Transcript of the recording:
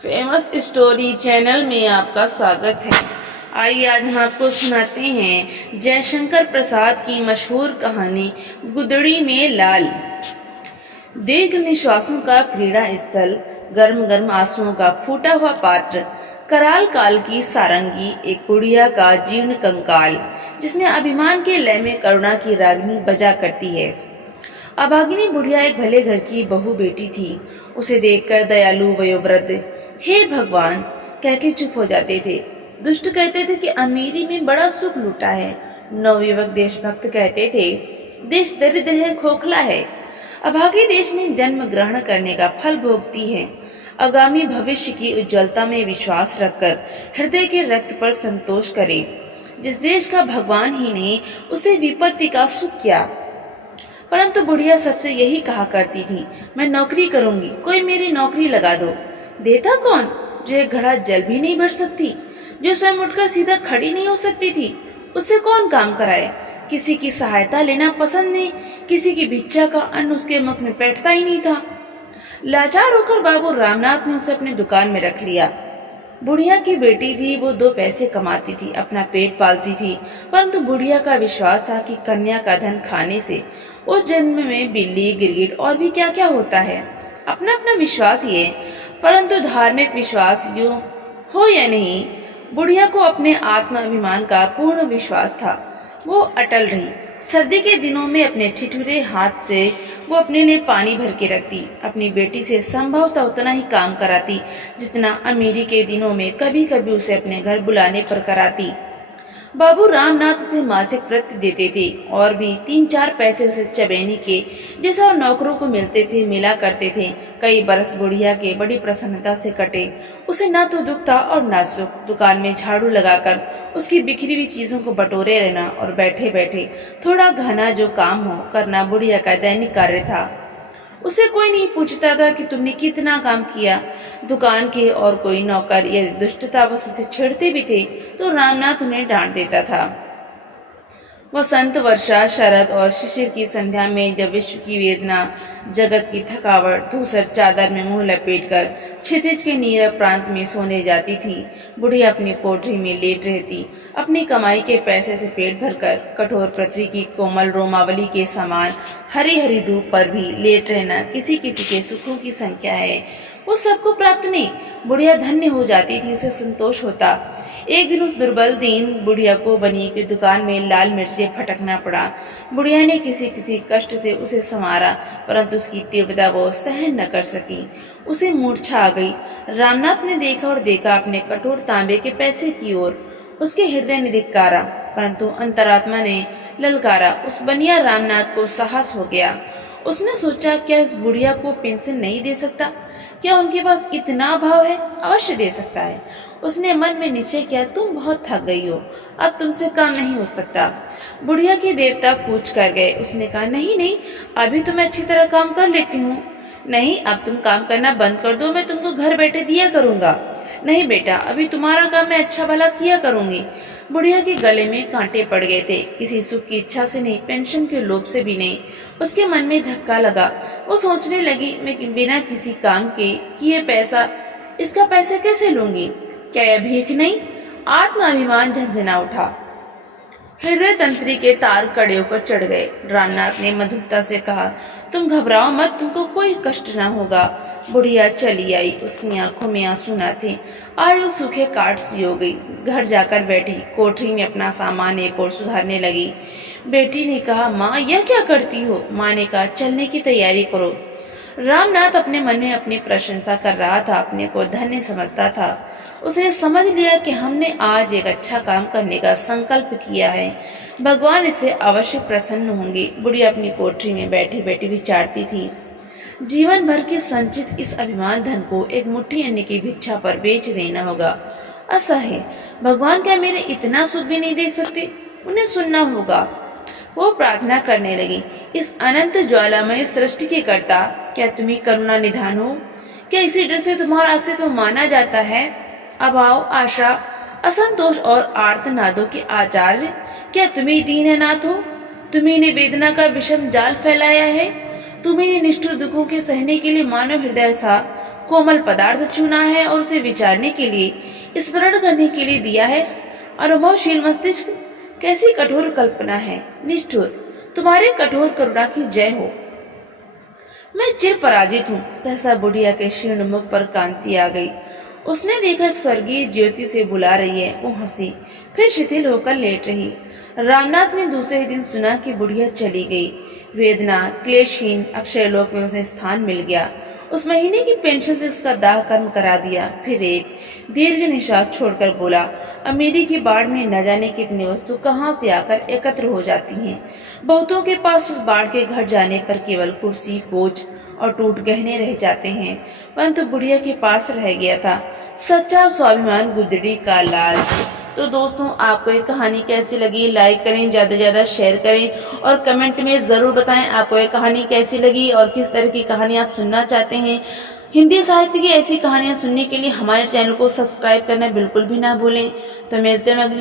Famous story channel में आपका स्वागत है। आइए आज हम आपको सुनाते हैं जयशंकर प्रसाद की मशहूर कहानी गुदड़ी में लाल। दीर्घ निश्वासों का क्रीड़ा स्थल, गर्म गर्म आंसुओं का फूटा हुआ पात्र, कराल काल की सारंगी, एक बुढ़िया का जीर्ण कंकाल जिसमें अभिमान के लय में करुणा की रागनी बजा करती है। अभागिनी बुढ़िया एक भले घर की बहू बेटी थी। उसे देखकर दयालु वयोवृद्ध हे भगवान कह के चुप हो जाते थे। दुष्ट कहते थे कि अमीरी में बड़ा सुख लूटा है। नवयुवक देशभक्त कहते थे देश दरिद्र है, खोखला है। अभागी देश में जन्म ग्रहण करने का फल भोगती है। आगामी भविष्य की उज्ज्वलता में विश्वास रखकर हृदय के रक्त पर संतोष करे। जिस देश का भगवान ही नहीं, उसे विपत्ति का सुख क्या। परंतु बुढ़िया सबसे यही कहा करती थी, मैं नौकरी करूंगी, कोई मेरी नौकरी लगा दो। देता कौन? जो एक घड़ा जल भी नहीं भर सकती, जो स्वयं उठकर सीधा खड़ी नहीं हो सकती थी, उससे कौन काम कराए। किसी की सहायता लेना पसंद नहीं, किसी की भिक्षा का अन्न उसके मुख में बैठता ही नहीं था। लाचार होकर बाबू रामनाथ ने उसे अपनी दुकान में रख लिया। बुढ़िया की बेटी थी, वो 2 पैसे कमाती थी, अपना पेट पालती थी। परंतु बुढ़िया का विश्वास था कि कन्या का धन खाने से उस जन्म में बिल्ली, गिरगिट और भी क्या क्या होता है। अपना अपना विश्वास ही है, परंतु धार्मिक विश्वास यूं हो या नहीं, बुढ़िया को अपने आत्माभिमान का पूर्ण विश्वास था। वो अटल रही। सर्दी के दिनों में अपने ठिठुरे हाथ से वो अपने लिए पानी भर के रखती। अपनी बेटी से संभव था उतना ही काम कराती जितना अमीरी के दिनों में कभी कभी उसे अपने घर बुलाने पर कराती। बाबू रामनाथ उसे मासिक वृत्ति देते थे और भी 3-4 पैसे उसे चबेनी के जैसा और नौकरों को मिलते थे मिला करते थे। कई बरस बुढ़िया के बड़ी प्रसन्नता से कटे। उसे न तो दुख था और न सुख। दुकान में झाड़ू लगाकर उसकी बिखरी हुई चीजों को बटोरे रहना और बैठे बैठे थोड़ा घना जो काम हो करना बुढ़िया का दैनिक कार्य था। उसे कोई नहीं पूछता था कि तुमने कितना काम किया। दुकान के और कोई नौकर यदि दुष्टतावश उसे छेड़ते भी थे तो रामनाथ उन्हें डांट देता था। वसंत, वर्षा, शरद और शिशिर की संध्या में जब विश्व की वेदना, जगत की थकावट धूसर चादर में मुंह लपेटकर क्षितिज के नीरव प्रांत में सोने जाती थी, बुढ़िया अपनी कोठरी में लेट रहती। अपनी कमाई के पैसे से पेट भरकर कठोर पृथ्वी की कोमल रोमावली के समान हरी हरी धूप पर भी लेट रहना किसी किसी के सुखों की संख्या है। वो सबको प्राप्त नहीं। बुढ़िया धन्य हो जाती थी, उसे संतोष होता। एक दिन उस दुर्बल दीन बुढ़िया को बनी की दुकान में लाल मिर्चें फटकना पड़ा। बुढ़िया ने किसी किसी कष्ट से उसे संवारा, परंतु उसकी तीव्रता वो सहन न कर सकी। उसे मूर्छा आ गई। रामनाथ ने देखा और देखा अपने कठोर तांबे के पैसे की ओर। उसके हृदय ने धिक्कारा, परंतु अंतरात्मा ने ललकारा। उस बनिया रामनाथ को साहस हो गया। उसने सोचा, क्या इस बुढ़िया को पेंशन नहीं दे सकता? क्या उनके पास इतना भाव है? अवश्य दे सकता है। उसने मन में निश्चय किया, तुम बहुत थक गई हो, अब तुमसे काम नहीं हो सकता। बुढ़िया के देवता कूच कर गए। उसने कहा, नहीं नहीं, अभी तो मैं अच्छी तरह काम कर लेती हूँ। नहीं, अब तुम काम करना बंद कर दो, मैं तुमको घर बैठे दिया करूंगा। नहीं बेटा, अभी तुम्हारा काम मैं अच्छा भला किया करूंगी। बुढ़िया के गले में कांटे पड़ गए थे। किसी सुख की इच्छा से नहीं, पेंशन के लोभ से भी नहीं। उसके मन में धक्का लगा। वो सोचने लगी, मैं बिना किसी काम के किए पैसा, इसका पैसा कैसे लूंगी? क्या यह भीख नहीं? आत्माभिमान झंझना उठा। हृदय तंत्री के तार कड़े होकर चढ़ गए। रामनाथ ने मधुरता से कहा, तुम घबराओ मत, तुमको कोई कष्ट न होगा। बुढ़िया चली आई। उसकी आंखों में आंसू न थे। आज वो सूखे काट सी हो गई। घर जाकर बैठी, कोठरी में अपना सामान एक और सुधारने लगी। बेटी ने कहा, माँ यह क्या करती हो? माँ ने कहा, चलने की तैयारी करो। रामनाथ अपने मन में अपनी प्रशंसा कर रहा था, अपने को धन्य समझता था। उसने समझ लिया कि हमने आज एक अच्छा काम करने का संकल्प किया है, भगवान इससे अवश्य प्रसन्न होंगे। बुढ़िया अपनी कोठरी में बैठी बैठी विचारती थी, जीवन भर के संचित इस अभिमान धन को एक मुट्ठी अन्न की भिक्षा पर बेच देना होगा। असह्य। भगवान क्या मेरे इतना सुख भी नहीं दे सकते? उन्हें सुनना होगा। वो प्रार्थना करने लगी, इस अनंत ज्वालामय सृष्टि के कर्ता, क्या तुम्ही करुणा निधान हो? क्या इसी डर से तुम्हारा अस्तित्व माना जाता है? अभाव, आशा, असंतोष और आर्तनादों के आचार्य, क्या तुम्ही दीननाथ हो? तुम्ही ने वेदना का विषम जाल फैलाया है। तुम्हें इन निष्ठुर दुखों के सहने के लिए मानव हृदय सा कोमल पदार्थ चुना है और उसे विचारने के लिए, स्मरण करने के लिए दिया है। अनुभवशील मस्तिष्क, कैसी कठोर कल्पना है। निष्ठुर, तुम्हारे कठोर करुणा की जय हो। मैं चिर पराजित हूँ। सहसा बुढ़िया के शीर्ण मुख पर कांति आ गई। उसने देखा एक स्वर्गीय ज्योति से बुला रही है। वो हंसी, फिर शिथिल होकर लेट रही। रामनाथ ने दूसरे दिन सुना कि बुढ़िया चली गई। वेदना क्लेशहीन अक्षयलोक में उसे स्थान मिल गया। उस महीने की पेंशन से उसका दाह कर्म करा दिया। फिर एक दीर्घ निश्वास छोड़कर बोला, अमीरी की बाढ़ में न जाने कितनी वस्तु कहाँ से आकर एकत्र हो जाती हैं। बहुतों के पास उस बाढ़ के घट जाने पर केवल कुर्सी, कोच और टूट गहने रह जाते हैं, परंतु बुढ़िया के पास रह गया था सच्चा स्वाभिमान, गुदड़ी का लाल। तो दोस्तों, आपको ये कहानी कैसी लगी? लाइक करें, ज्यादा से ज्यादा शेयर करें और कमेंट में जरूर बताएं आपको ये कहानी कैसी लगी और किस तरह की कहानी आप सुनना चाहते हैं। हिंदी साहित्य की ऐसी कहानियां सुनने के लिए हमारे चैनल को सब्सक्राइब करना बिल्कुल भी ना भूलें। तो मिलते हैं अगले